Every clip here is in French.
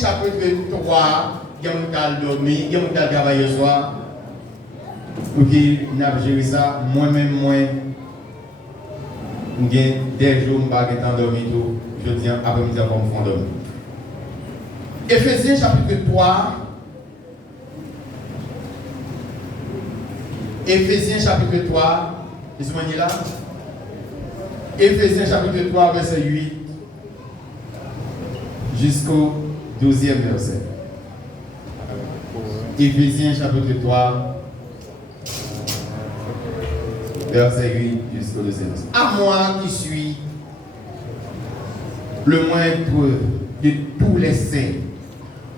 Chapitre 3, il y a un dormi, il y a un travail ce soir. Pour qu'il n'a géré ça, moi-même, j'ai des jours, je ne suis pas endormi tout. Je dis après-midi, comme fond dormi. Éphésiens chapitre 3. Éphésiens chapitre 3. Laissez-moi dire là. Éphésiens chapitre 3, verset 8 jusqu'au 12e verset. Éphésiens chapitre 3, verset 8 jusqu'au 12e verset. À moi qui suis le moindre de tous les saints,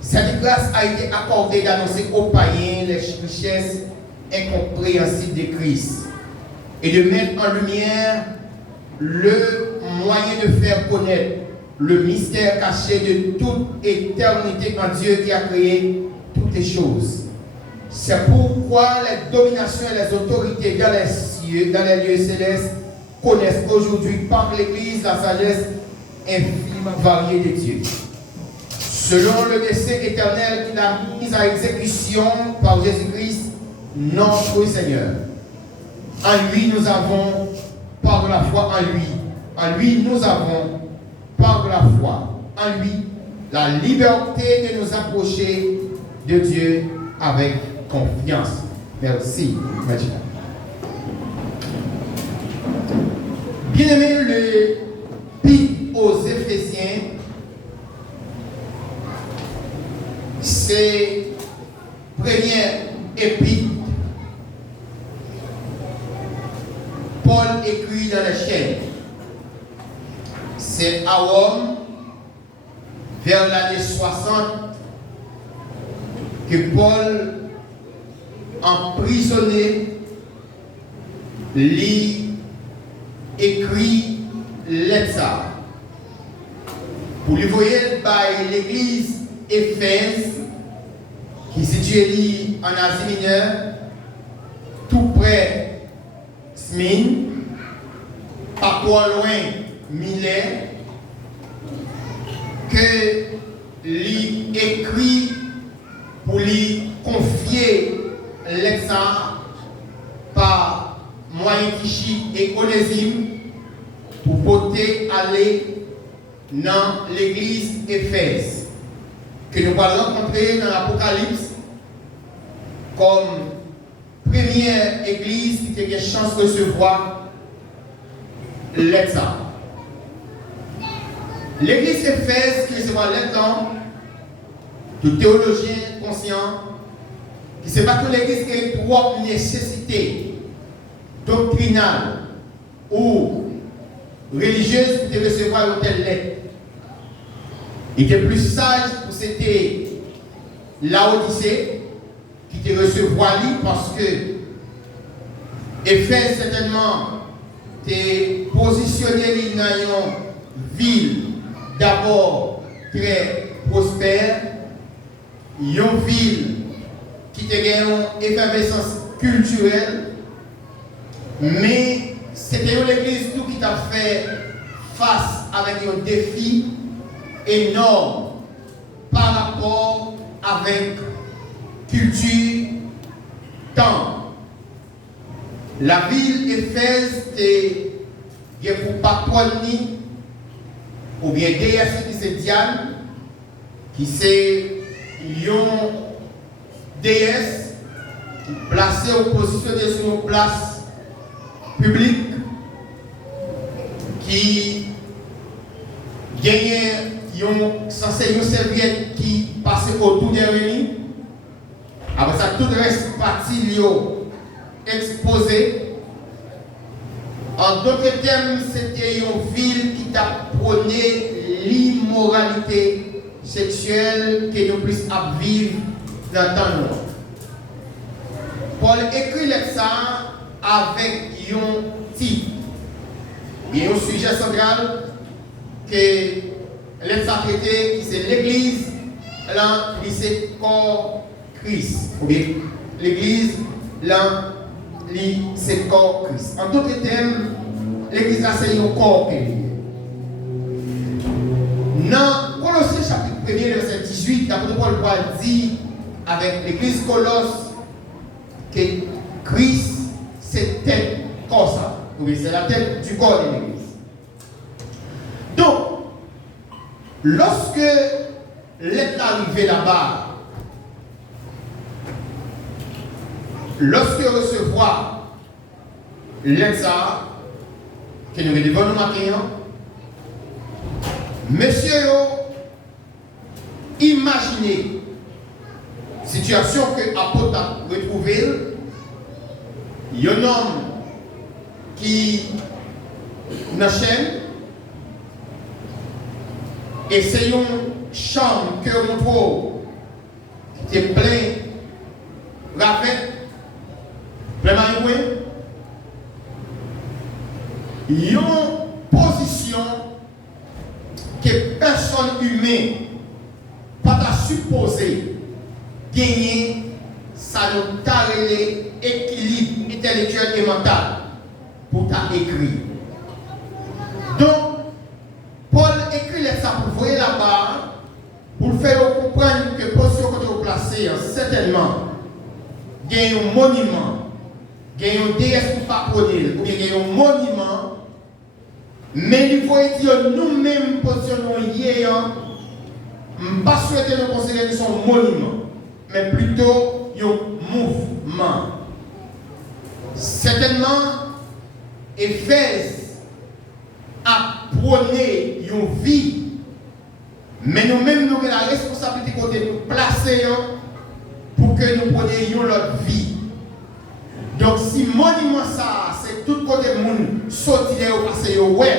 cette grâce a été accordée d'annoncer aux païens les richesses incompréhensibles de Christ et de mettre en lumière le moyen de faire connaître le mystère caché de toute éternité en Dieu qui a créé toutes les choses. C'est pourquoi les dominations et les autorités dans les lieux célestes connaissent aujourd'hui par l'Église la sagesse infiniment variée de Dieu. Selon le dessein éternel qu'il a mis à exécution par Jésus-Christ, notre Seigneur. En lui nous avons, par la foi en lui nous avons, par la foi en lui, la liberté de nous approcher de Dieu avec confiance. Merci. Bien-aimé, le pic aux Éphésiens, c'est première épître. Paul écrit dans les chaînes. C'est à Rome, vers l'année 60, que Paul, emprisonné, lit, écrit lettre. Pour lui voyer par l'église Éphèse, qui est située en Asie mineure, tout près Smyrne, pas trop loin Milet, que lui écrit pour lui confier l'exemple par moyen Kichi et Onésime pour porter aller dans l'église Éphèse, que nous allons rencontrer dans l'Apocalypse comme première église qui a chance de recevoir l'exemple. L'église Éphèse qui recevra l'exemple, tout théologien conscient, qui ne sait pas que l'église qui a trois nécessités doctrinales ou religieuses pour recevoir une telle lettre. Il était plus sage pour c'était Laodicée qui te recevoir lui parce que Éphèse certainement t'es positionné dans une ville d'abord très prospère, une ville qui te gagne une effervescence culturelle, mais c'était une église tout qui t'a fait face avec un défi énorme par rapport avec culture, temps. La ville Éphèse est pour Patroni ou bien déesse qui c'est Diane, qui c'est une déesse qui placée ou positionnée sur une place publique, qui gagnait censé une serviette qui passait autour des réunis. Après ça, tout le reste parti exposé. En d'autres termes, c'était une ville qui apprenait l'immoralité sexuelle que nous puissions vivre dans le temps. Paul écrit ça avec un titre, un sujet central que l'exemple traité, c'est l'église, là, c'est corps Christ. Ou bien, l'église, là, c'est corps Christ. En d'autres termes, l'église, là, c'est un corps qui est lié. Dans Colossiens chapitre 1er, verset l'apôtre Paul dit avec l'église Colosse que Christ, c'est tête comme ça. Oui, c'est la tête du corps de l'église. Donc, lorsque l'être arrivé là-bas, lorsque recevoir l'être que nous devons nous matin, monsieur, imaginez situation que l'apôtre a retrouvée. Il y a un homme qui n'a chaîne et c'est une chambre que on trouve qui est plein rafet, plein maïoué. Il y a une position que personne humaine pas supposé gagner ça nous carré équilibre intellectuel et mental pour ta écrit. Donc, Paul écrit ça pour voir là-bas, pour faire comprendre que position que vous placez, certainement, il y a un monument, il y a une déesse pour pas connaître, ou bien il y a un monument, mais il faut dire nous-mêmes positionnons hier, je ne pas souhaiter nous considérer son monument, mais plutôt un mouvement. Certainement, Éphèse a prôné une vie, mais nous-mêmes nous avons la responsabilité de nous placer pour que nous prenions notre vie. Donc, si le monument, ça, c'est tout côté de monde sortir ou passer au web,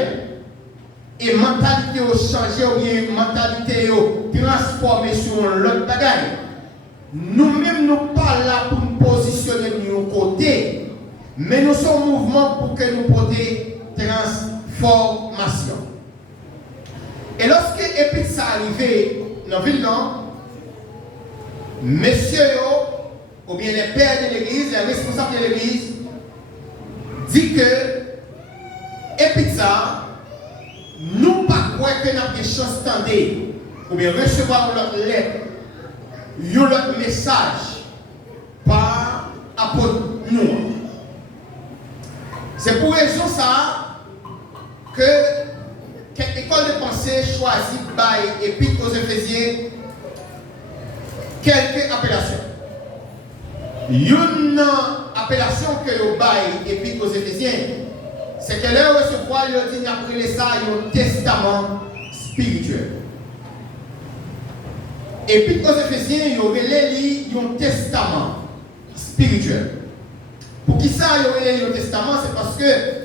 et mentalité au changer ou bien mentalité au transformer sur l'autre bagaille, nous-mêmes nous pas là pour nous positionner de nos côtés, mais nous sommes en mouvement pour que nous porter transformation. Et lorsque Épître s'est arrivé dans la ville, messieurs, ou bien les pères de l'église, les responsables de l'église, dit que Épître, nous pas croire que nous avons des chances d'entendre, ou bien recevoir notre lettre, notre message par apôtre nous. C'est pour raison ça que cette école de pensée choisit par Épître aux Éphésiens quelques appellations. Une appellation que vous bail Épître aux Éphésiens, c'est que leur recevoir leur dit après ça un testament spirituel. Épître aux Éphésiens, il y aurait un testament spirituel. Pour qui ça, il y aurait un testament, c'est parce que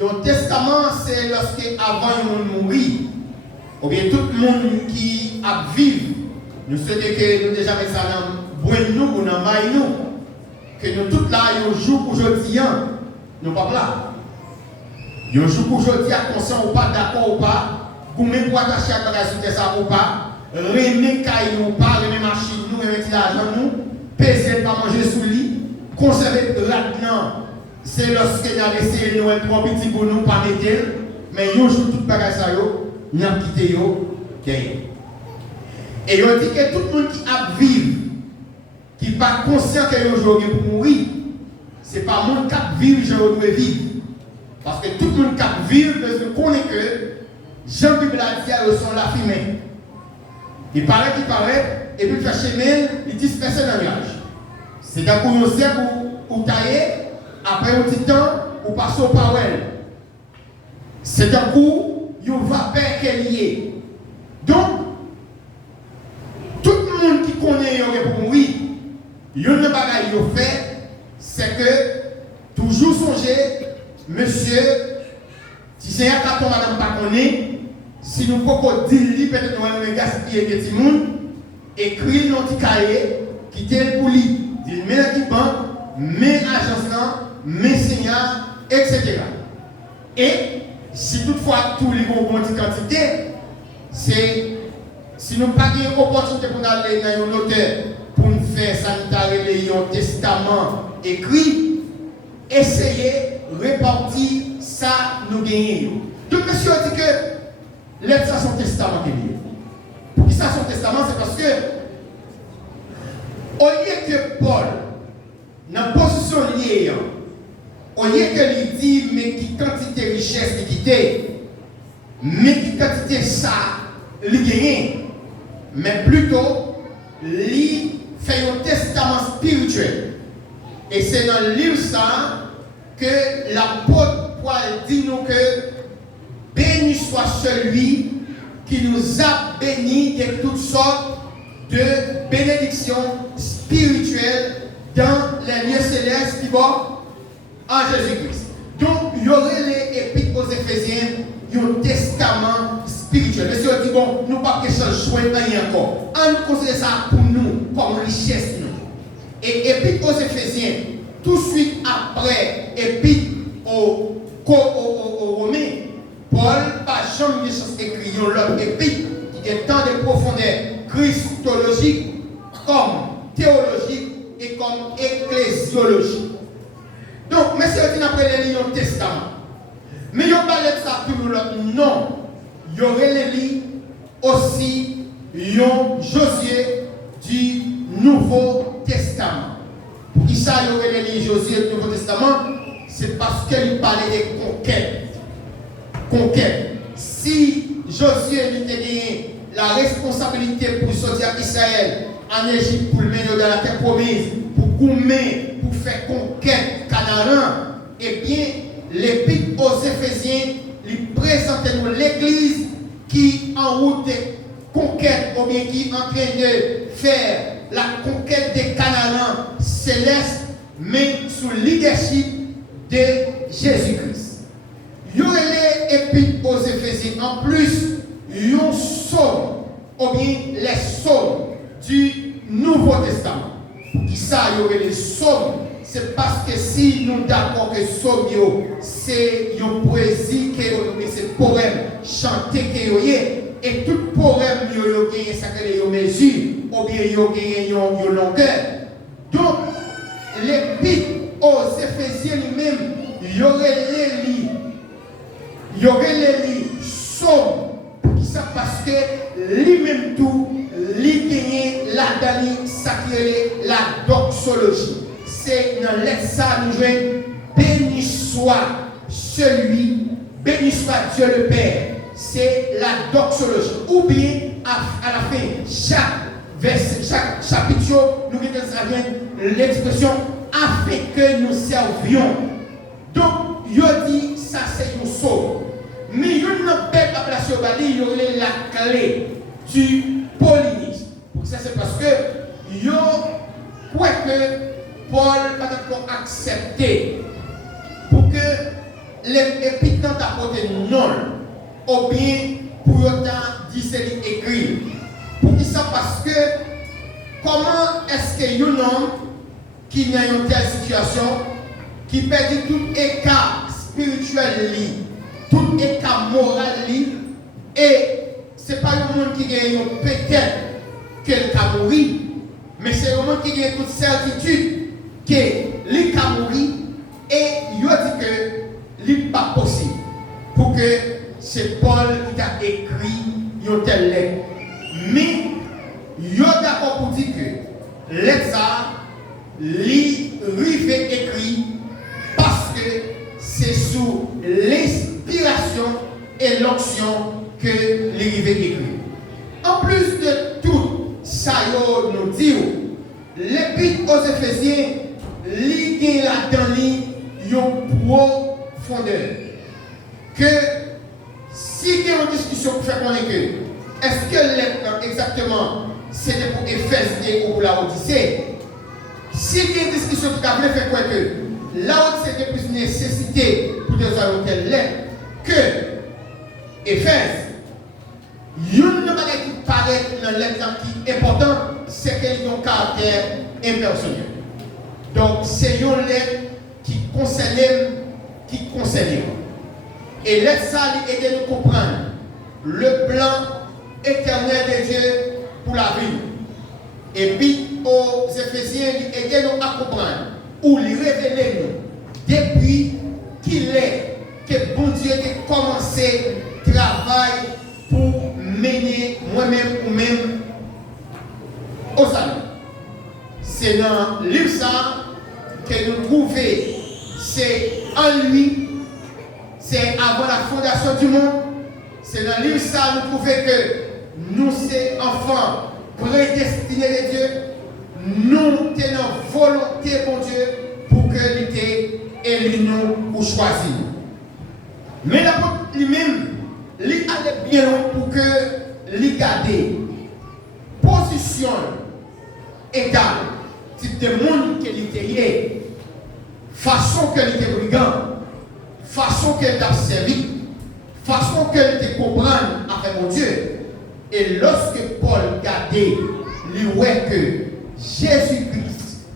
un testament, c'est lorsque avant de mourir, ou bien tout le monde qui a vécu, nous souhaitons que nous déjà mettre ça dans le nous ou dans le nous, que nous tous là, un jour aujourd'hui, nous pas là. Un jour aujourd'hui, conscient ou pas, d'accord ou pas, pour même pour attacher à la ça ou pas, remettre caille ou pas, remettre machine, nous, remettre l'argent, nous, peser, pas manger sous le lit, conserver là-dedans. C'est lorsque nous avons essayé de nous être trop petits pour nous pas mettre, mais un jour tout bagage ça nous avons quitté gagné. Et on dit que tout le monde qui a vécu, qui n'est pas conscient qu'il y a aujourd'hui pour mourir, ce n'est pas le monde qui a vécu, je dois vivre. Parce que tout le monde qui a vécu, je connais que Jean-Bible a dit à son la fumée. Il paraît, et puis il fait chemin, il disperse dans le nuage. C'est d'un coup, on sait où tailler, après un petit temps, on passe au power. C'est d'un coup, il va faire qu'elle y est. Donc, tout le monde qui connaît pour mourir, il y a une bagaille qu'il fait, c'est que toujours songer, monsieur, si c'est un carton madame pas connaît, si nous pouvons dire peut-être nous allons gaspiller des petits monde, écrire notre petit cahier, quitter le poulie, dire mais l'équipement, mais agence, mais signal, etc. Et si toutefois tous les bons bonnes quantités, c'est si nous n'avons pas une opportunité pour aller dans un hôtel pour nous faire sanitaire un testament écrit, essayez répartir ça nous gagnons. Donc monsieur dit que l'aide ça son testament qui est lié. Pour qui ça son testament, c'est parce que Paul, dans la position liée, au lieu que lui dit, mais qui quantité de richesse il quitté, mais qui quantité ça, il gagne, mais plutôt, il fait un testament spirituel. Et c'est dans le livre ça que l'apôtre Paul dit nous que béni soit celui qui nous a bénis de toutes sortes de bénédictions spirituelles dans les lieux célestes qui vont en Jésus-Christ. Donc, il y aurait les épîtres aux Éphésiens, un testament spirituel. Monsieur dit, bon, nous pas que ça soin rien encore. On considère ça pour nous comme richesse. Et épître aux Éphésiens, tout de suite après épître aux Romains, Paul pas jamais écrit l'autre épître qui est tant de profondeur christologique comme théologique et comme ecclésiologique. Donc, monsieur dit après les livres testament. Mais il n'y a pas de ça pour nous l'autre. Non. Il y aurait les livres aussi Josué du Nouveau Testament. Pour qui ça, il y aurait les livres Josué du Nouveau Testament? C'est parce qu'il parlait des conquêtes. Conquête. Si Josué lui donné la responsabilité pour sortir Israël en Égypte pour le mener dans la terre promise, pour goumer, pour faire conquête Canaan, eh bien, l'épître aux Éphésiens lui présente nous l'église qui en route de conquête, ou bien qui est en train de faire la conquête des Canaan célestes, mais sous le leadership de Jésus-Christ. Il y aurait les épîtres aux Éphésiens, en plus, il y a un psaume, ou bien les psaumes du Nouveau Testament. Qui ça, il y aurait les psaumes? C'est parce que si nous d'accord que psaume, c'est une poésie, c'est poème chanté, et tout poème, il y a une mesure, ou bien il y a une longueur. Donc, l'épître aux Éphésiens lui-même, il y aurait les livres. Il y aurait les livres psaumes, ça parce que lui-même tout, lui gagne la dali sacrée, la doxologie. C'est dans l'exa nous jouons béni soit celui, béni soit Dieu le Père. C'est la doxologie. Ou bien à la fin, chaque chapitre, nous avons l'expression afin que nous servions. Donc, il dit ça c'est un psaume. Mais il y a une belle place au Bali, il y aurait la clé du polynisme. Ça c'est parce que il y a quoi que Paul va encore accepter pour que l'épître apporte non, ou bien pour autant dire c'est écrit. Pour qui ça parce que comment est-ce que un homme qui n'a une telle situation, qui perd tout écart spirituel, tout écart moral, et ce n'est pas le monde qui gagne peut-être qu'elle a mouru, mais c'est le monde qui gagne toute certitude qu'il a mouru, et il a dit que ce n'est pas possible pour que c'est Paul qui a écrit une telle lettre. Mais il a d'accord pour dire que lettre ça, rive écrit parce que c'est sous l'inspiration et l'onction que rive écrit. En plus de tout ça, nous dit, l'épître aux Éphésiens, il a dans une profondeur. Que si il y a une discussion pour faire connaître, est-ce que l'être exactement c'était pour Éphèse ou pour la Odyssée? Si il y a une discussion qui a fait quoi que la Odyssée était plus une nécessité pour des hommes telle lettre que Éphèse, il y a une chose qui paraît dans la lettre qui est importante, c'est qu'elle a un caractère impersonnel. Donc c'est une lettre qui concerne. Et lettre ça lui aide à comprendre le plan éternel de Dieu pour la vie. Et puis aux Éphésiens, lui aide à comprendre ou lui révéler nous depuis qu'il est que bon Dieu a commencé le travail pour mener moi-même ou même au salut. C'est c'est dans le livre ça que nous trouvons, c'est en lui, c'est avant la fondation du monde. C'est dans le livre ça nous trouvons que nous, c'est enfants prédestinés de Dieu. Nous tenons volonté pour Dieu pour que l'été élit nous ou choisir. Mais l'apôtre lui-même, il allait bien loin pour que lui garder position égale, type de monde qu'il était, façon qu'il était brigand, façon qu'il était servi, façon qu'il était comprendre avec mon Dieu. Et lorsque Paul gardait, lui voit que Jésus-Christ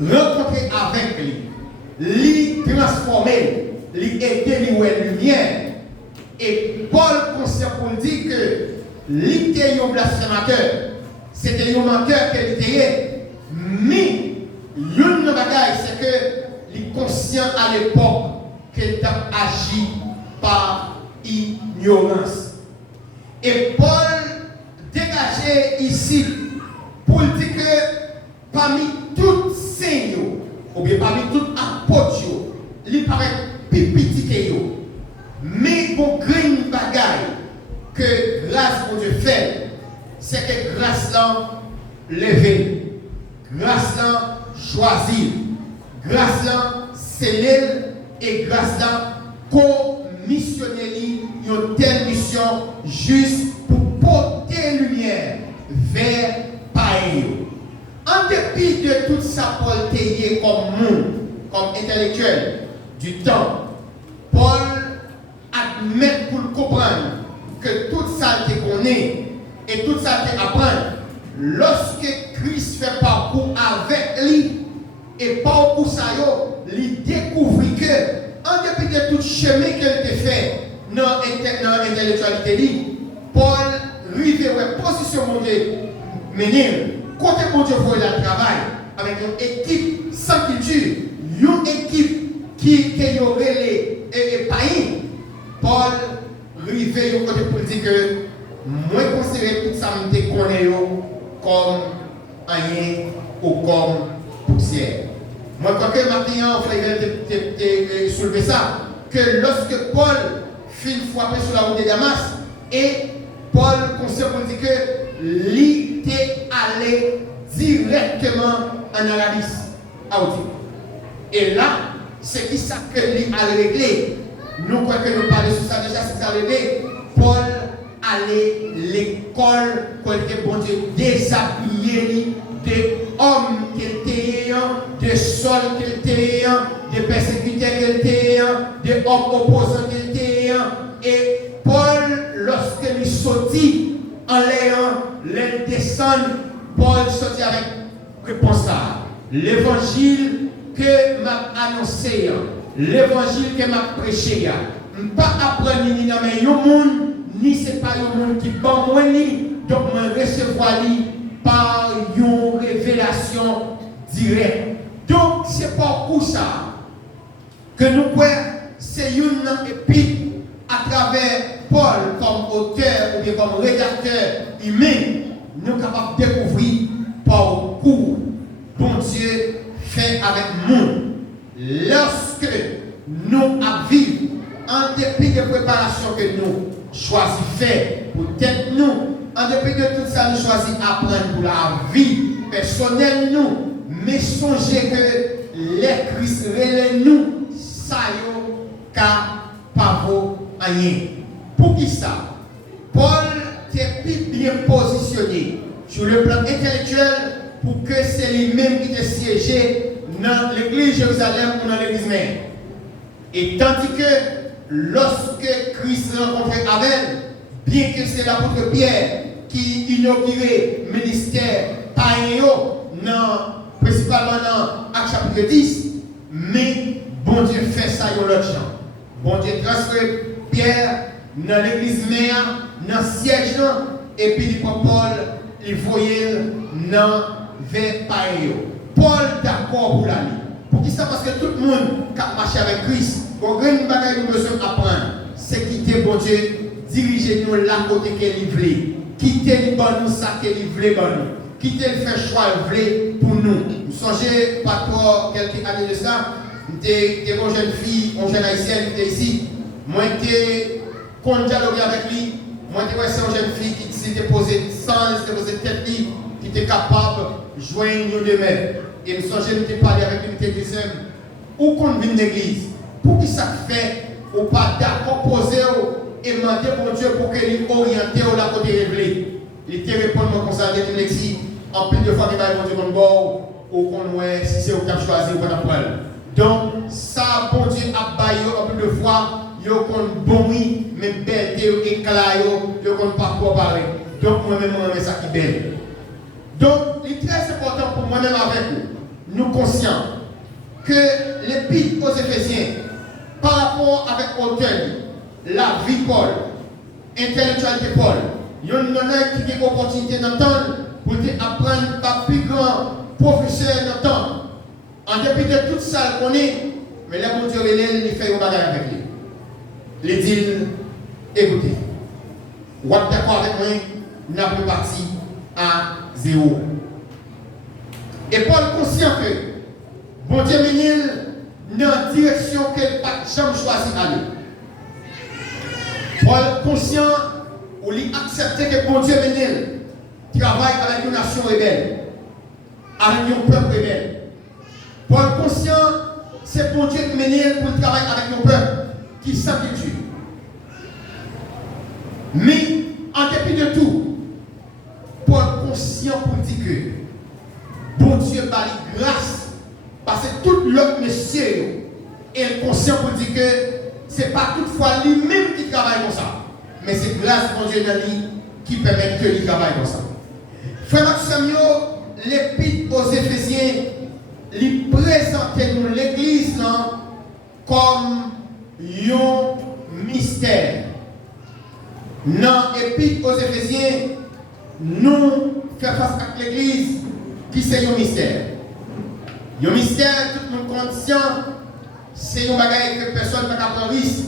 rencontré avec lui, lui transformé, lui aider, lui voir lumière. Et Paul conscient pour dire que lui était un blasphémateur, c'était un menteur qu'il était. Mais une bagaille, c'est que il est conscient à l'époque qu'il a agi par ignorance. Et Paul dégagé ici pour dire que parmi toutes saints, ou bien parmi toutes apôtres, il paraît plus petit que eux. Mais pour grande bagaille que grâce pour Dieu fait, c'est que grâce là levée, grâce là choisie, grâce là scellée et grâce là commissionner une telle mission juste pour porter lumière vers Païo. En dépit de tout ça, Paul était comme monde, comme intellectuel du temps, Paul admet pour le comprendre que tout ça qu'il connaît et tout ça qu'il apprend, lorsque Christ fait parcours avec lui et parcours ça, il découvre que, en dépit de tout chemin qu'il a fait dans l'intellectualité, Paul arrive à position mondiale, mener, côté mon Dieu pour le travail, avec une équipe sans culture, une équipe qui aurait les païens. Paul arrive au côté pour dire que moi considère tout ça me connaît comme rien ou comme poussière. Moi quand que maintenant il faut soulever ça que lorsque Paul fit frapper sur la route de Damas et Paul conscient pour dire que lui était allé directement en Arabie Saoudite. Et là, c'est qui ça que lui a réglé. Nous croyons que nous parlons sur ça déjà, c'est ça réglé. Paul allait l'école, quand il était bon Dieu, déshabillé des hommes qu'il était, des sols qu'il était, des persécuteurs qu'il était, des hommes opposants qu'il était. Et Paul, lorsqu'il sortit en l'air, il descend, Paul sortit avec réponse à l'évangile que m'a annoncé, l'évangile que m'a prêché. Pas apprendre ni dans mes monde, ni c'est pas un monde qui bat moi ni, donc je recevoir par une révélation directe. Donc c'est pas pour ça que nous voyons, c'est une épître à travers Paul comme auteur ou bien comme rédacteur humain, nous sommes capables de découvrir par coup bon Dieu fait avec nous. Lorsque nous vivons en dépit de préparation que nous choisissons faire pour tête nous, en dépit de tout ça, nous choisissons apprendre pour la vie personnelle nous, mais songez que les Christ relèvent nous, ça y est, pas rien. Pour qui ça? Paul était plus bien positionné sur le plan intellectuel pour que c'est lui-même qui était siégé dans l'église Jérusalem ou dans l'église mère. Et tandis que lorsque Christ rencontrait Abel, bien que c'est l'apôtre Pierre qui inaugurait le ministère païen, principalement dans Actes chapitre 10, mais bon Dieu fait ça dans l'autre champ. Bon Dieu transfère Pierre dans l'église mère, dans le siège, et puis Paul, il voyait dans vers païen. Paul d'accord pour la vie. Pour qui ça? Parce que tout le monde qui a marché avec Christ, pour une bagaille nous besoin d'apprendre, c'est quitter bon Dieu, diriger nous là côté qu'il voulait, quitter nous ça qu'il voulait. qui t'a fait choix pour nous. Vous songez pas trop quelques années de ça, t'es une jeune fille, une jeune haïtienne qui était ici. Moi, t'es qu'on dialogue avec lui. Moi, t'es une jeune fille qui s'était posée sans, s'était posée tête libre, qui était capable de joindre nous demain. Et je me songez, nous t'ai parlé avec lui, nous t'ai où qu'on vient de l'église. Pour qui ça fait, ou pas d'accord poser et demander pour Dieu pour qu'il oriente ou la côté révélé. Il te répond comme ça, il te dit, en plus de fois qu'il va répondre comme bon, ou qu'on ouais, si c'est au cap choisi ou pas d'apprendre. Donc, ça, bon Dieu a baillé en plus de fois, il y a un bon oui, mais belle, éclat, il y a un parcours pareil. Donc, moi-même, moi-même, ça qui est belle. Donc, il est très important pour moi-même avec nous, nous conscients que l'épître aux Éphésiens, par rapport avec l'auteur, la vie Paul, intellectualité Paul, il y a qui a l'opportunité d'entendre pour apprendre par plus grand professeur d'entendre. En dépit de tout ça qu'on est, mais là, mon Dieu, il fait un bagage avec lui. Il dit, écoutez, vous êtes d'accord avec moi, n'a pas parti à zéro. Et Paul conscient que, bon Dieu, il dans la direction qu'elle n'a jamais choisi d'aller. Paul conscient, ou lui accepter que bon Dieu travaille avec une nation rebelle, avec un peuple rebelle. Paul conscient, c'est bon Dieu qui pour travailler avec un peuple qui s'habitue. Mais en dépit de tout, Paul conscient pour dire que bon Dieu va lui grâce parce que tout l'autre monsieur est conscient pour dire que ce n'est pas toutefois lui-même qui travaille comme ça. Mais c'est grâce à mon Dieu dans lui qui permet que lui travaille comme ça. Frère Samuel, l'épître aux Éphésiens, lui présente nous l'église comme un mystère. Dans l'épître aux Éphésiens, nous faisons face à l'église qui c'est un mystère. Un mystère, tout le monde conscient, c'est un bagage que personne ne peut prendre risque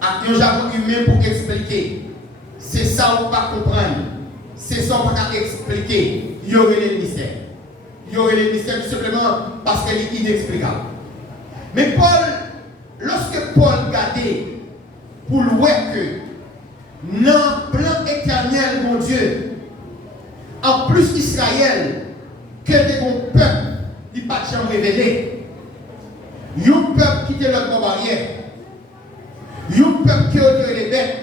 avec un jargon humain pour expliquer. C'est ça qu'on ne peut pas comprendre. C'est ça qu'on ne peut pas expliquer. Il y aurait les mystères. Il y aurait les mystères tout simplement parce qu'elle est inexplicable. Mais Paul, lorsque Paul regardait pour le voir que dans le plan éternel, mon Dieu, en plus d'Israël, que des bons peuples, il n'y a pas de chambre révélée. Un peuple qui était notre barrière. Un peuple qui a les bêtes.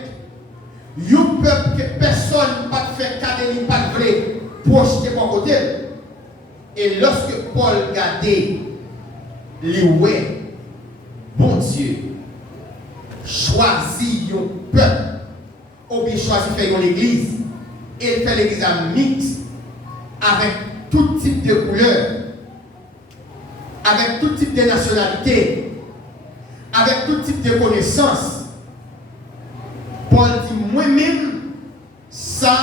Un peuple que personne n'a pas fait cadeau ni pas de vrai projeter pour côté. Et lorsque Paul regardait les ouais, bon Dieu, choisit un peuple, ou bien choisit faire une église, et il fait l'église mixte avec tout type de couleurs, avec tout type de nationalité, avec tout type de connaissances. Paul dit, moi-même, ça,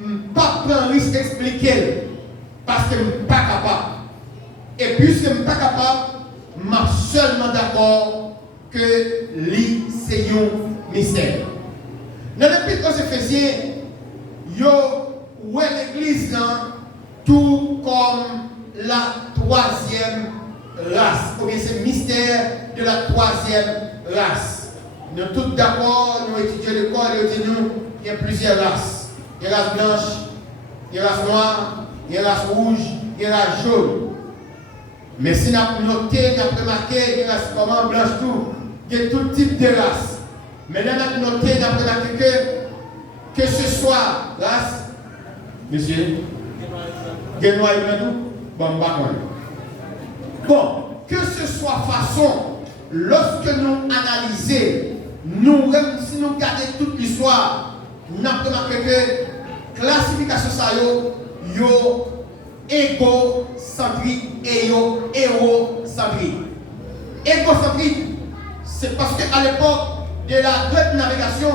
je ne peux pas prendre risque d'expliquer parce que je ne suis pas capable. Et puisque je ne suis pas capable, je suis seulement d'accord que c'est un mystère. Dans l'Épître aux Éphésiens, où est l'église tout comme la troisième race, ou bien c'est le mystère de la troisième race. Nous sommes tous d'accord, nous étudions le corps et nous disons il y a plusieurs races. Il y a race blanche, il y a race noire, il y a race rouge, il y a race jaune. Mais si nous avons noté, nous avons remarqué qu'il y a race comment blanche tout, il y a tout type de race. Mais nous avons noté, nous avons remarqué que ce soit race, monsieur, noir et blanc, bon, que ce soit façon, lorsque nous analysons, nous, si nous regardons toute l'histoire, nous avons remarqué que classification ça yo égocentrique et yo hérocentrique. Égocentrique, c'est parce qu'à l'époque de la grande navigation,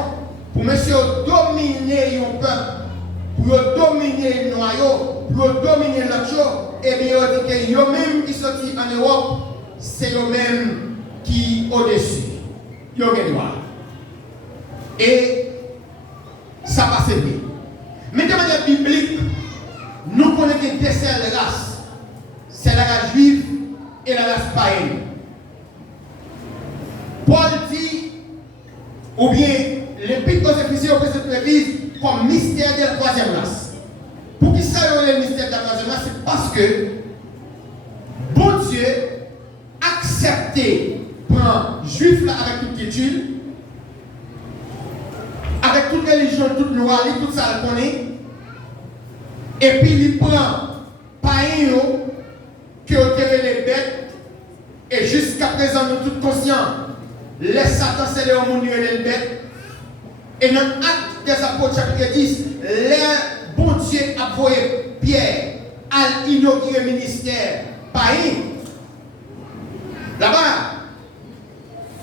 pour monsieur dominer un peuple, pour dominer le noyau, pour dominer l'autre chose, et bien il dit que eux-mêmes qui sont en Europe, c'est eux-mêmes qui au-dessus. Ils ont des droits. Et ça va servir. Mais de manière biblique, nous que bon Dieu accepté prend juif là avec toute quiétude, avec toute religion, toute loi, tout ça le connaît, et puis il prend païen qui ont été les bêtes, et jusqu'à présent nous tous conscients, les Satan c'est les hommes les bêtes, et dans l'acte des apôtres chapitre 10, les bon Dieu a envoyé Pierre à inaugurer le ministère païen. Là-bas,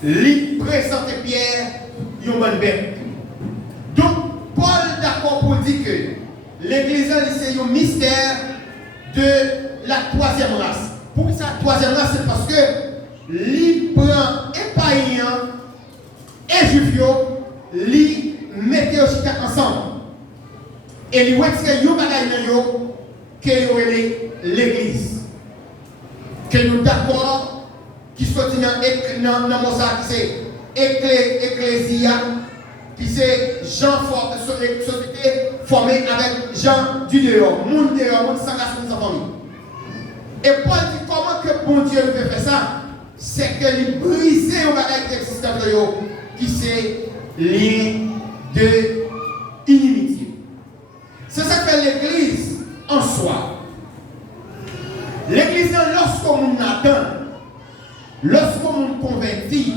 il présente Pierre une bonne bête. Donc, Paul d'accord pour dire que l'église c'est un mystère de la troisième race. Pour ça, la troisième race, c'est parce que il prend et païen et juif, il met ensemble. Et il retire un bagage qui est l'église. Que nous d'accord, qui sont dans Mozart, qui c'est Ecclésia, qui c'est Jean société formée avec Jean du dehors, monde dehors, monde sans race, sans famille. Et Paul dit comment que bon Dieu peut faire ça? C'est que il brise un bagage qui existe entre eux, qui c'est lien de inimitié. C'est ça que fait l'église en soi. L'église, lorsqu'on attend, lorsqu'on convertit,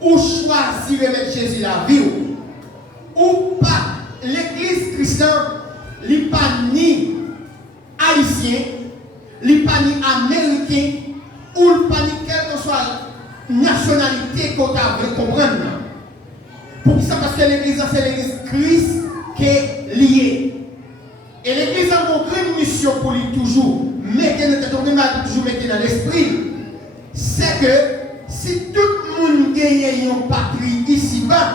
ou choisit de mettre Jésus la vie, ou pas, l'église chrétienne, n'est pas ni haïtien, n'est pas ni américain, ou pas ni quelle que soit nationalité qu'on a voulu comprendre. Pour ça, parce que l'église, c'est l'église Christ qui est liée. Et l'église a une grande mission pour lui toujours, toujours mettre dans l'esprit. C'est que si tout le monde gagne une patrie ici-bas,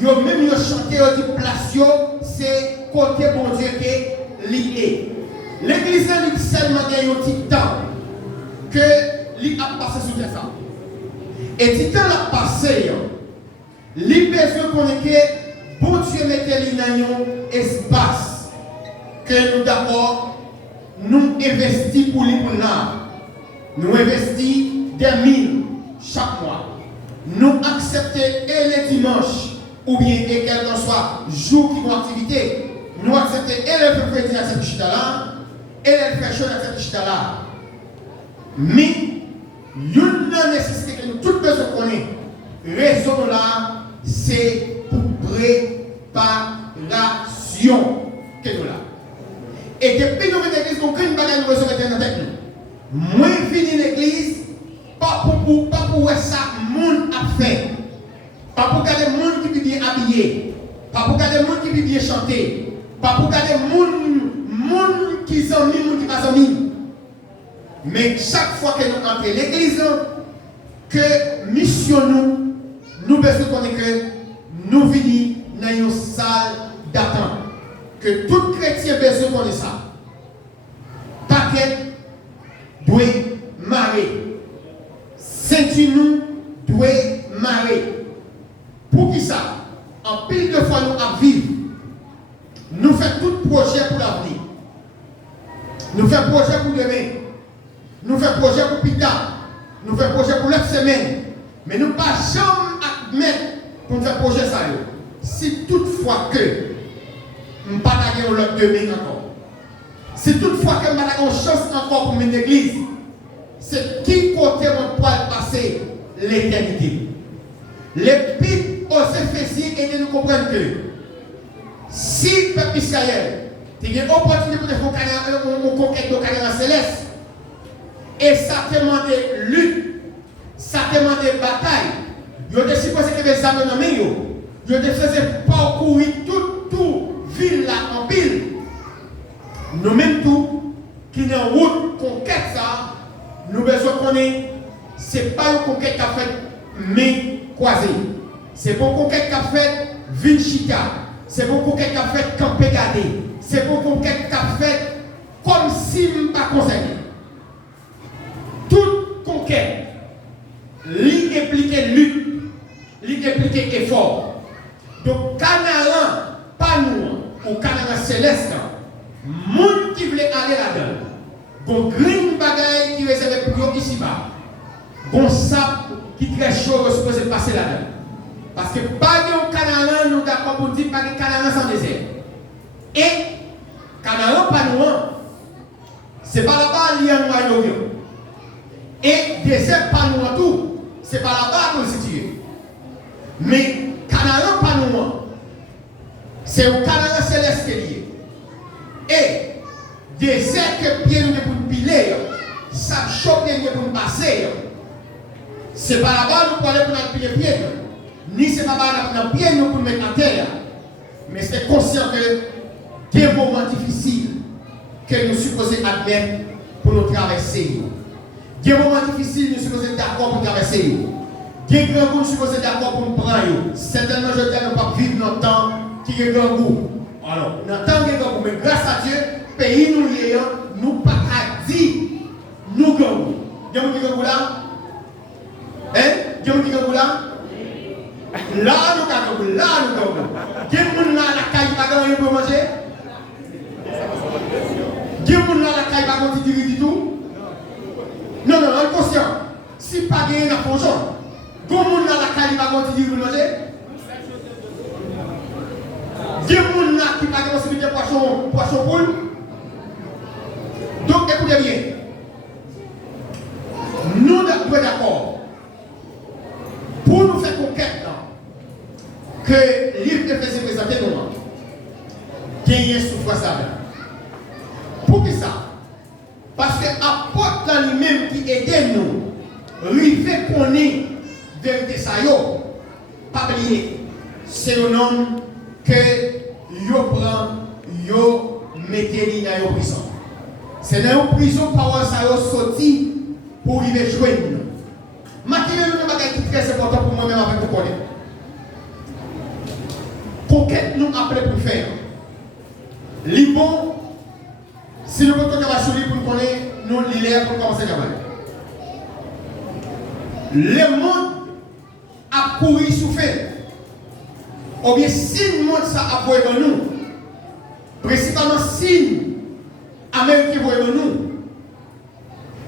yo même chanté au place, c'est côté bon Dieu qui est lié. L'église a seulement gagné un petit temps que lui a passé sur ça. Et petit temps l'a passé, lui besoin qu'on ait que bon Dieu mettait dans un espace que nous d'abord nous investissons pour lui pour nous. Nous investissons des mille chaque mois. Nous acceptons et les dimanches ou bien et quel que soit jour qui vont activité. Nous acceptons et le mercredi à cette chita là et le fashion à cette chita là. Mais une nécessité que nous tous besoin connaître. Raison là, c'est pour préparation que nous là. Et depuis nous venons à l'église, nous avons une bagarre nous besoin de mettre nous. Moins fini l'église, pas pour ça, monde a fait. Pas pour garder monde qui peut bien habillé. Pas pour garder monde qui peut bien chanter. Pas pour garder monde qui sont mis, monde qui pas sont mis. Mais chaque fois que nous entrons l'église, que mission nous besoin connaître que nous venons dans une salle d'attente. Que tout chrétien besoin connaître ça. Paquet doit marrer. Ceinture doit marrer. Pour qui ça? En pile de fois nous à vivre. Nous faisons tout projet pour l'avenir. Nous faisons projet pour demain. Nous faisons projet pour plus tard. Nous faisons projet pour l'autre semaine. Mais nous ne pas jamais admettre pour faire projet ça. Si toutefois que nous ne pas l'autre demain encore. Si toutefois que nous n'avons pas chance encore pour une église, c'est qui côté on peut passer l'éternité. Les pics aux Éphésiens et de nous comprendre que si le peuple Israël a une opportunité pour faire une conquête de Canaan céleste, et ça demande lutte, ça demande bataille, ils ont supposé que les âmes dans les mains, ils ont fait parcourir tout ville là en pile. Nous mêmes tout, qui est en route conquête ça, nous besoin connaître, ce n'est pas une conquête qui a fait mais croisée. C'est pour conquête qui a fait Vinchita. C'est pour conquête qui a fait Campé Gardé. C'est pour conquête qui a fait comme si je ne pas concerné. Toute conquête, lui implique lutte, lui implique effort. Donc, Canaan, pas nous, ou Canaan céleste, monde qui voulait aller là-dedans, Gon green bagaille qui réserve pour ici bas. Gon sap qui très chaud supposé passer là-dedans. Parce que pas de Canaan, nous d'accord pour dire pas de Canaan sans désert. Et Canaan pas nous, c'est pas là-bas lié à nous. Et désert pas nous tout, c'est pas là-bas qu'on se situe. Mais Canaan pas nous, c'est au Canaan céleste qui est lié. Et désert que bien nous pour nous piler, ça chope bien pour nous passer. C'est pas là-bas nous pour aller pour nous piler pied. Ni c'est pas là-bas nous pied nous pour mettre en terre. Mais c'est conscient que des moments difficiles que nous supposons admettre pour nous traverser. Des moments difficiles nous supposons d'accord pour traverser. Des grands goûts nous supposons d'accord pour nous prendre. Certainement je ne pas vivre dans le temps qui est grand goût. Alors, dans le temps qui est grand goût, mais grâce à Dieu, pays nous liés, nous pas qu'à dire nous grand goût. Vous avez dit grand goût là? Hein? Vous avez dit grand goût là? Là nous grand goût, là nous grand goût. Qui est là la caille pas grand pour manger? Qui est là la caille pas grand du tout? Non, non, on est conscient. Si pas gagné dans le fonction, comment là la caille pas grand du manger? Qui est là qui pas gagné possibilité poisson poule? Donc écoutez bien. Nous sommes d'accord. Pour nous faire conquête, que le livre de Éphésiens présenté nous, gagner souffrance avec. Pour qui ça? Parce que l'apôtre dans lui-même qui aide nous, river qu'on est vérité ça, pas oublier, c'est un homme que yo prend, yo mettez dans la prison. C'est dans la prison par ça yo sorti pour arriver joindre. Maintenant, un bagage qui est très important pour moi-même avec vous connaître. Conquête nous appelé pour faire. Bon, si nous voulons travailler sur lui pour nous connaître, nous l'hilaire pour commencer à travailler. Le monde a couru souffert. Ou bien si le monde ça a voulu dans nous, principalement si l'Amérique voit dans nous,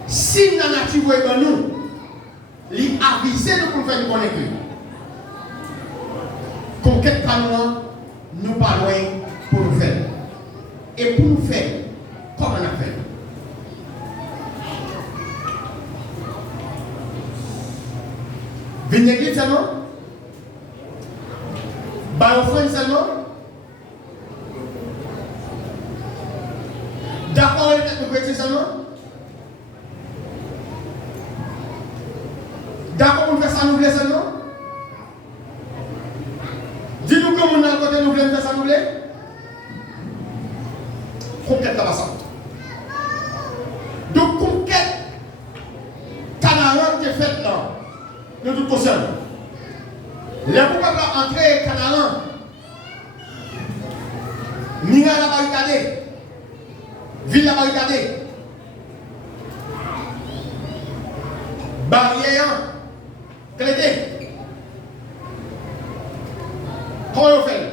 si la nature voit dans nous, il a avisé nous pour faire nous connaître. Conquête pas loin, nous pas loin pour nous faire. Et pour nous faire, comment on a fait? Venez l'église seulement? Bah offrande seulement? D'accord avec nous chrétiens seulement? D'accord pour faire ça nous voulons seulement? Dis-nous comment on a côté nous voulons faire ça nous voulons? Conquête là-bas ça. Donc conquête Canaan qui est faite là, de toute façon. Les pouvoirs vont entrer Canaan. Mira la barricade. Ville la barricade. Barrière. Traité. Comment on fait?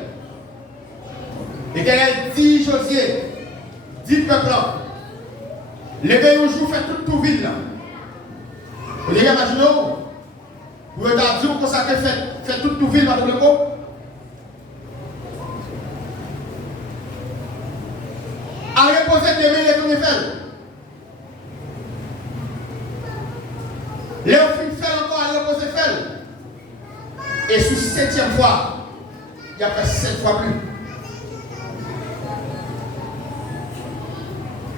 Et qu'elle dit Josué, dit peuple là. Les gars, un jour, fait toute ville là. Vous avez imaginé? Vous avez dit qu'on ça fait toute ville dans le corps. À reposer des mains et tout le fait. Les filles fait encore à reposer fait. Et sur 7e fois, il y a fait 7 fois plus.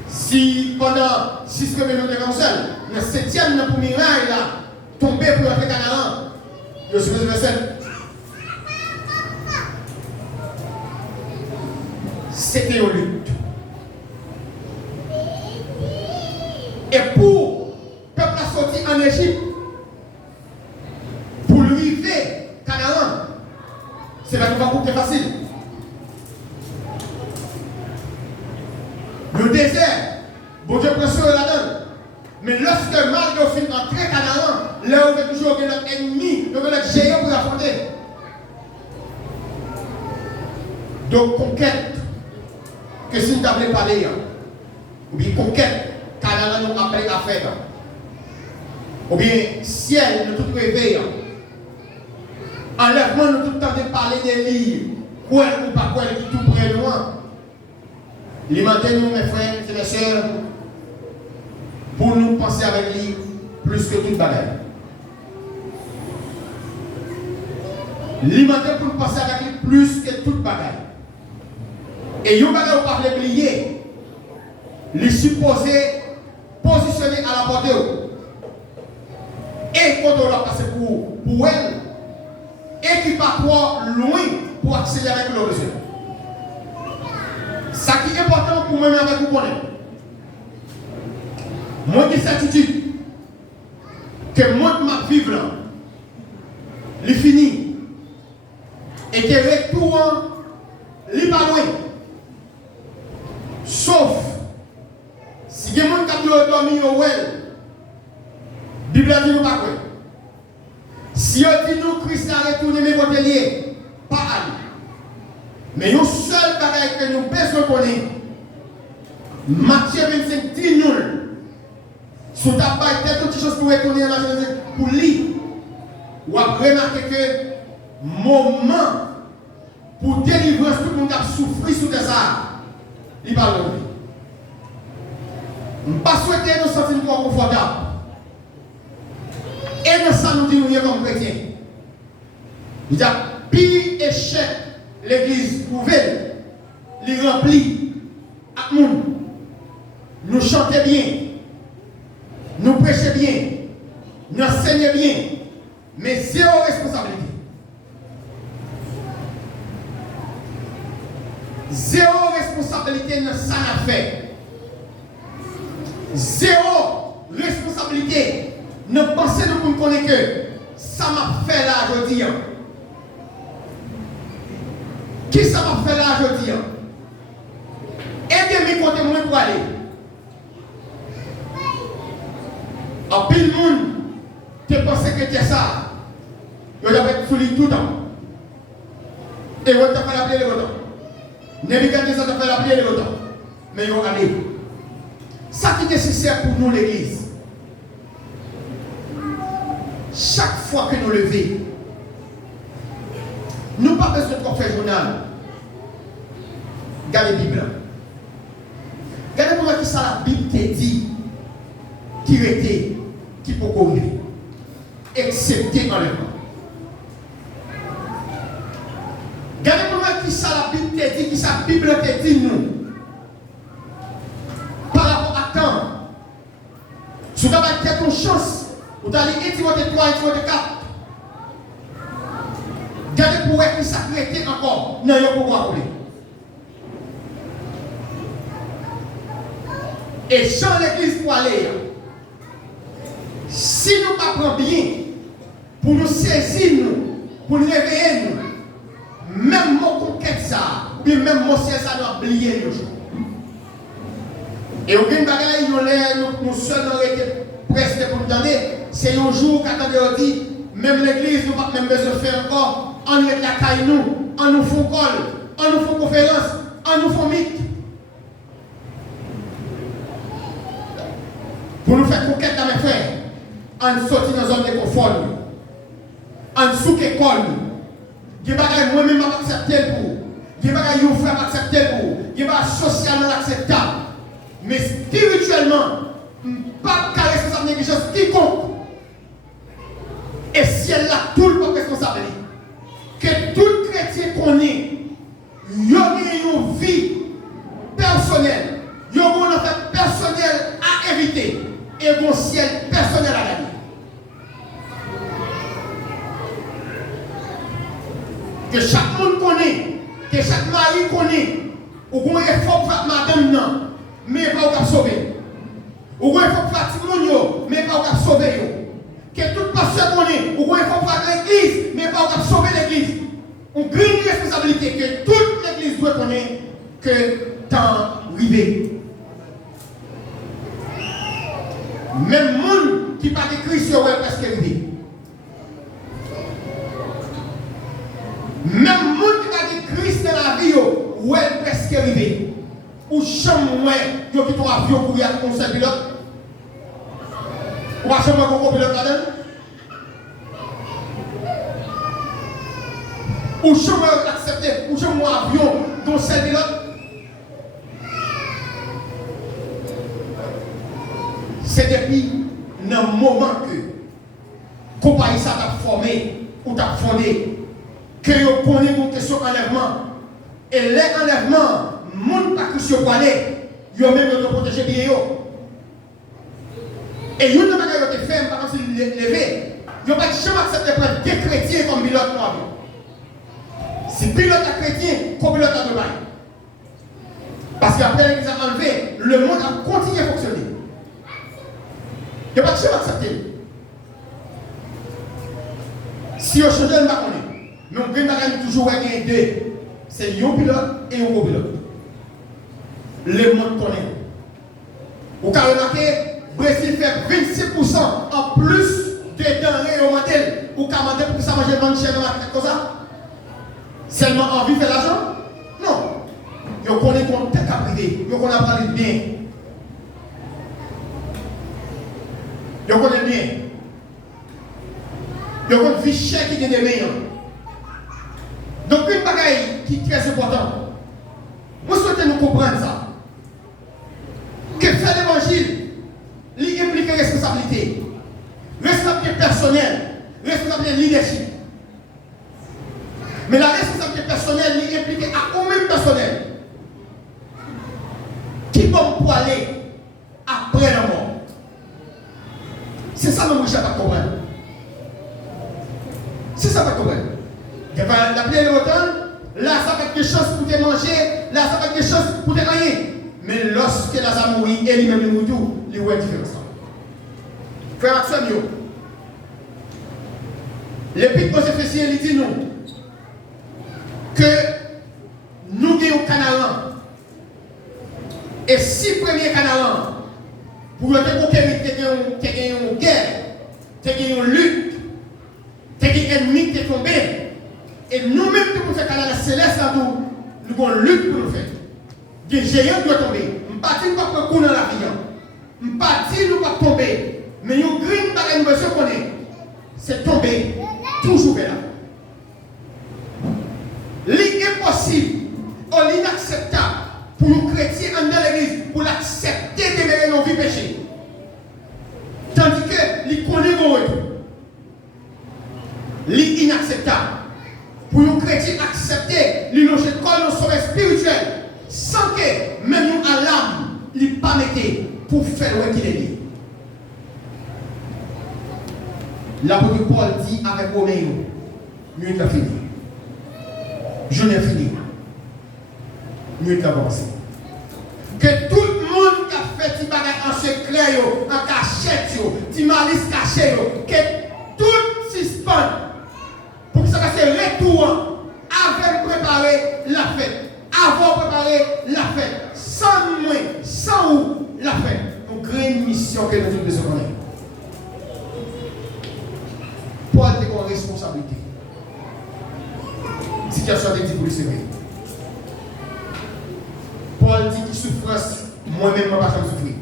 Si pendant 6 minutes de comme seul, le 7e pour miraille là, tombé pour entrer Canaan, je suis le seul. C'était une lutte. Et pour le peuple a sorti en Égypte, pour lui vivre Canaan, c'est pas tout facile. Le désert, bon Dieu prend sur la donne. Mais lorsque malgré au fin entrer Canaan, là on veut toujours notre ennemi, notre géant pour affronter. Donc conquête, que si nous t'avons parlé, ou bien conquête, Canada nous appelle à faire. Ou bien, ciel, nous tout réveillons. Enlèvement, nous tout le temps de parler des livres. Quoi ou pas quoi, qui tout près loin. Alimentez nous, mes frères et mes soeurs, pour nous penser avec lui plus que toute bagaille. Alimentez pour nous penser avec lui plus que toute bagaille. Et vous ne pouvez pas oublier, les supposé positionner à la portée. Et quand on va passer pour elle, et qui pas trop loin pour accéder avec le besoin. Ce qui est important pour moi-même avec vous connaître. Moi qui certitude que moi ma vivre là, il fini. Et que retour, il pas loin. Sauf si il y a des gens qui ont dormi au well, la Bible dit nous pas quoi. Si on dit nous Christ a retourné mes côtés, pas aller. Mais une seule bagaille que nous besoin connaître, Matthieu 25 dit nous, si tu as pas quelque chose pour retourner dans la Genèse pour lire, ou à remarquer que moment pour délivrer tout le monde qui a souffert sous des arbres, il va le dire. Je ne pas souhaiter nous sentir trop confortables. Et nous ça nous dit nous comme chrétiens. Il y a pire échec l'église nouvelle, les remplit à monde. Nous chantons bien, nous prêchons bien, nous enseignons bien, mais zéro responsabilité. Zéro responsabilité dans ça n'a fait. Zéro responsabilité. Ne pensez nous pour connaître que ça m'a fait là aujourd'hui. Qui ça m'a fait là aujourd'hui? Aidez-moi côté moi pour aller. En pile monde, tu penses que c'est ça. Vous avez tout le temps. Et vous avez fait l'appeler le temps. Nebuchadnezzar a fait l'appeler le temps. Mais vous allez. Ça qui est nécessaire pour nous l'église. Chaque fois que nous levons, nous n'avons pas besoin de faire journal. Regardez la Bible. Regardez comment ça la Bible te dit qui était, qui peut courir, excepté enlèvement. Regardez comment ça la Bible te dit, qui sa Bible te dit nous. Par rapport à temps, si vous avez quelque chance, vous allez Timothée 3 et Timothée 4. Regardez pour être sacré encore. Non, il n'y a pas pouvoir. Et Jean l'église pour aller. Si nous ne prenons pas bien, pour nous saisir, pour nous réveiller, même mon conquête ça, puis même mon ciel ça nous oublier. Et au bien bagaille, nous seuls été presque pour nous donner. C'est un jour quand on dit, même l'église, nous n'avons pas même besoin de faire encore. On met la caille nous, on nous fait col, on nous fait conférence, on nous fait mythe. Pour nous faire conquête dans mes frères, on sortit dans une zone de confort. On souk école. Il y a des choses moi-même accepter pour. Il y a des choses frère accepter pour. Il y a des choses socialement acceptables. Mais spirituellement, pas de responsable négligence quiconque. Et si elle a tout le monde responsable, que tout chrétien connaît, il y a une vie personnelle, il y a une affaire personnelle à éviter et un ciel personnel à gagner. Que chaque monde connaît, que chaque mari connaît, ou qu'on effort pour madame non, mais pas pour sauver. Ou qu'on effort pour Timounio, mais pas pour sauver. Que tout pasteur connaît, ou qu'on effort pour l'église, mais pas pour sauver l'église. On grille une responsabilité que toute l'église doit connaître que temps arrivé. Même monde qui parle de Christ, est presque arrivé. Même monde qui parle de Christ dans la vie, est presque arrivé. Ou ou jamais yo qui ton avion pour y aller comme seul pilote. Ou pas jamais un pilote là-dedans. Ou jamais accepter, ou jamais un avion dont seul pilote. C'est depuis dans le moment que compagnie ça t'a formé ou t'a fondé que vous prenez une question d'enlèvement. Et les enlèvements, monde pas que sur aller, vous même de protéger bien. Et vous ne pouvez pas faire, par exemple, si vous levez, vous ne pouvez jamais accepter de prendre des chrétiens comme pilote noir. Si pilote à chrétien, comme pilote à Dubaï. Parce qu'après l'église a enlevé, le monde a continué à fonctionner. Il n'y a pas de chose à accepter. Si on change, on ne va pas connaître. Mais on peut toujours gagner deux. C'est un pilote et un copilote. Le monde connaît. Vous avez remarqué, Brésil fait 26% en plus de denrées au modèle. Ou qu'à manger pour ça manger une chaîne comme ça. Seulement envie de faire l'argent? Non. Vous connaissez qu'on tête à priver. Vous connaissez parler bien. Vous connaissez bien. Vous connaissez vie chère qui est des meilleurs. Donc, une bagaille qui est très importante. Moi, je souhaite nous comprendre ça. Que faire l'évangile, il implique responsabilité. Responsabilité personnelle, responsabilité leadership. Mais la responsabilité personnelle, il implique à nous-mêmes personnel. Qui va pour aller après la mort? C'est ça que nous cherchons à comprendre. C'est ça que nous comprendre. Il va l'appeler le automne, là ça va être quelque chose pour te manger, là ça va être quelque chose pour te gagner. Mais lorsque la zamourie et lui-même le moutou, il y a une différence. Frère Axel, l'épître aux Éphésiens, il dit nous que nous avons Canaan. Et si premier Canaan, pour le conquérir, tu as une guerre, tu as une lutte, tu as un ennemi qui est tombé. Et nous-mêmes, pour faire Canaan céleste, nous avons une lutte pour nous faire. Des géants doivent tomber. Je ne dis pas que nous dans la vie. Je ne dis pas que nous pas tomber. Mais nous green par la nouvelle qu'on est. C'est tomber toujours là. L'impossible, ou l'inacceptable pour nous chrétiens dans l'église, pour l'accepter de nos vies péchées. Tandis que les connaît l'inacceptable pour nous chrétiens accepter les loger comme nos sommet spirituel sans que même nous à l'âme ne pas mettre pour faire ce qu'il est dit. L'apôtre Paul dit avec Roméo, mieux de fini. Je n'ai fini. Mieux de commencer. Que tout le monde qui a fait des bagages en secret, en cachette, des malices cachées, que tout suspend pour que ça fasse retour avant de préparer la fête. Avant de préparer la fête. Sans moi, sans où la fête. Une grande mission que nous devons connaître. Paul a une responsabilité. Situation de pour le Seigneur. Paul dit que souffrance, moi-même, je ne vais pas souffrir.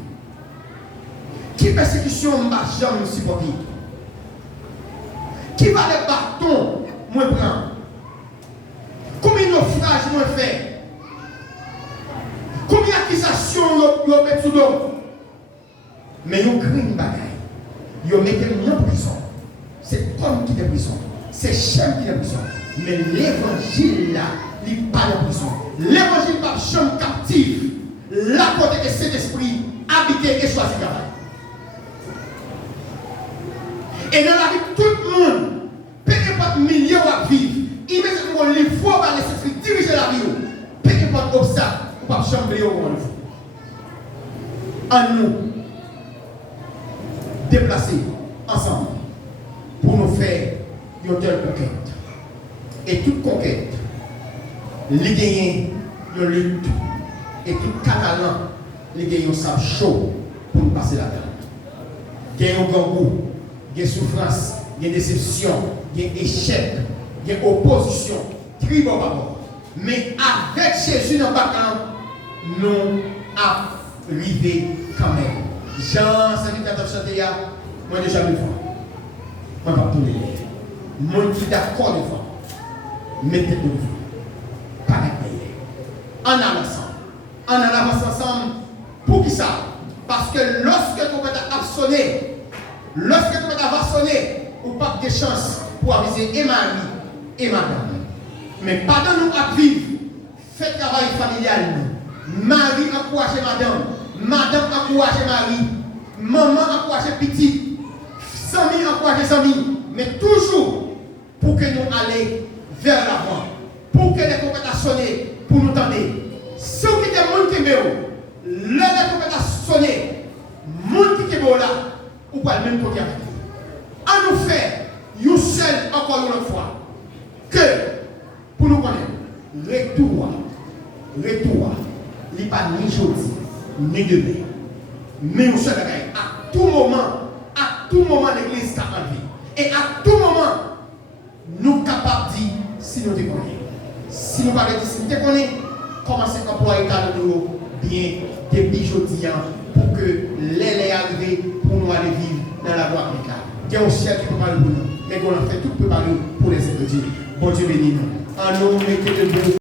Qui persécution, je ne vais jamais supporter. Qui va les bâtons, moi prendre. Combien de naufrages, moi faire. Combien d'accusations, je mettre sous l'eau. Mais ils ont créé une bagaille. Ils ont mis en prison. C'est comme qui est en prison. C'est chef qui est en prison. Mais l'évangile là, il n'est pas en prison. L'évangile n'est pas chambre captive. La côté de cet esprit habité et choisi travail. Et dans la vie, tout le monde, peu importe milieu à vivre, immédiatement, il faut laisser l'esprit diriger la vie. Peu importe obstacle, ou pas chambrer au monde. En nous, déplacer ensemble pour nous faire une telle conquête. Et toute conquête, les gagnants, une lutte. Et tout Catalan, les gagnants savent chaud pour nous passer là-dedans. Gagnants gangou, gagnants souffrance, gagnants déception, gagnants échec, gagnants opposition, tribo babo. Mais avec Jésus dans le bâton, nous arrivons quand même. Jean 54 chanté, moi déjà une fois. Moi pas tourner. Moi qui d'accord une fois. Mettez de vous. Pareil. En avance ensemble. Pour qui ça? Parce que lorsque tu vas sonner, lorsque tu vas sonner, ou pas de chance pour aviser et Marie et madame. Mais pendant nous à vivre, faites travail familial. Marie encourage madame, madame encourage Marie, maman encourage petit, Samy encourage Samy, mais toujours pour que nous allions vers l'avant, pour que les compétences sonnent, pour nous tendre. Si vous quittez le monde qui est les compétences sonnent, le monde qui est là, ou pas le même côté avec nous. À nous faire, une seule encore une fois, que pour nous connaître, retour, il n'est pas ni jeudi, ni demain. Mais nous sommes à tout moment, l'église est en vie. Et à tout moment, nous sommes capables de dire si nous te connaissons. Si nous parlons de si nous te connaissons, commencez à employer nous bien depuis jeudi pour que les arrivent pour nous aller vivre dans la gloire de Dieu. Il y a un ciel qui peut parler pour nous, mais qu'on a fait tout préparer pour les êtres de Dieu. Bon Dieu béni nous. En nous, mettez debout.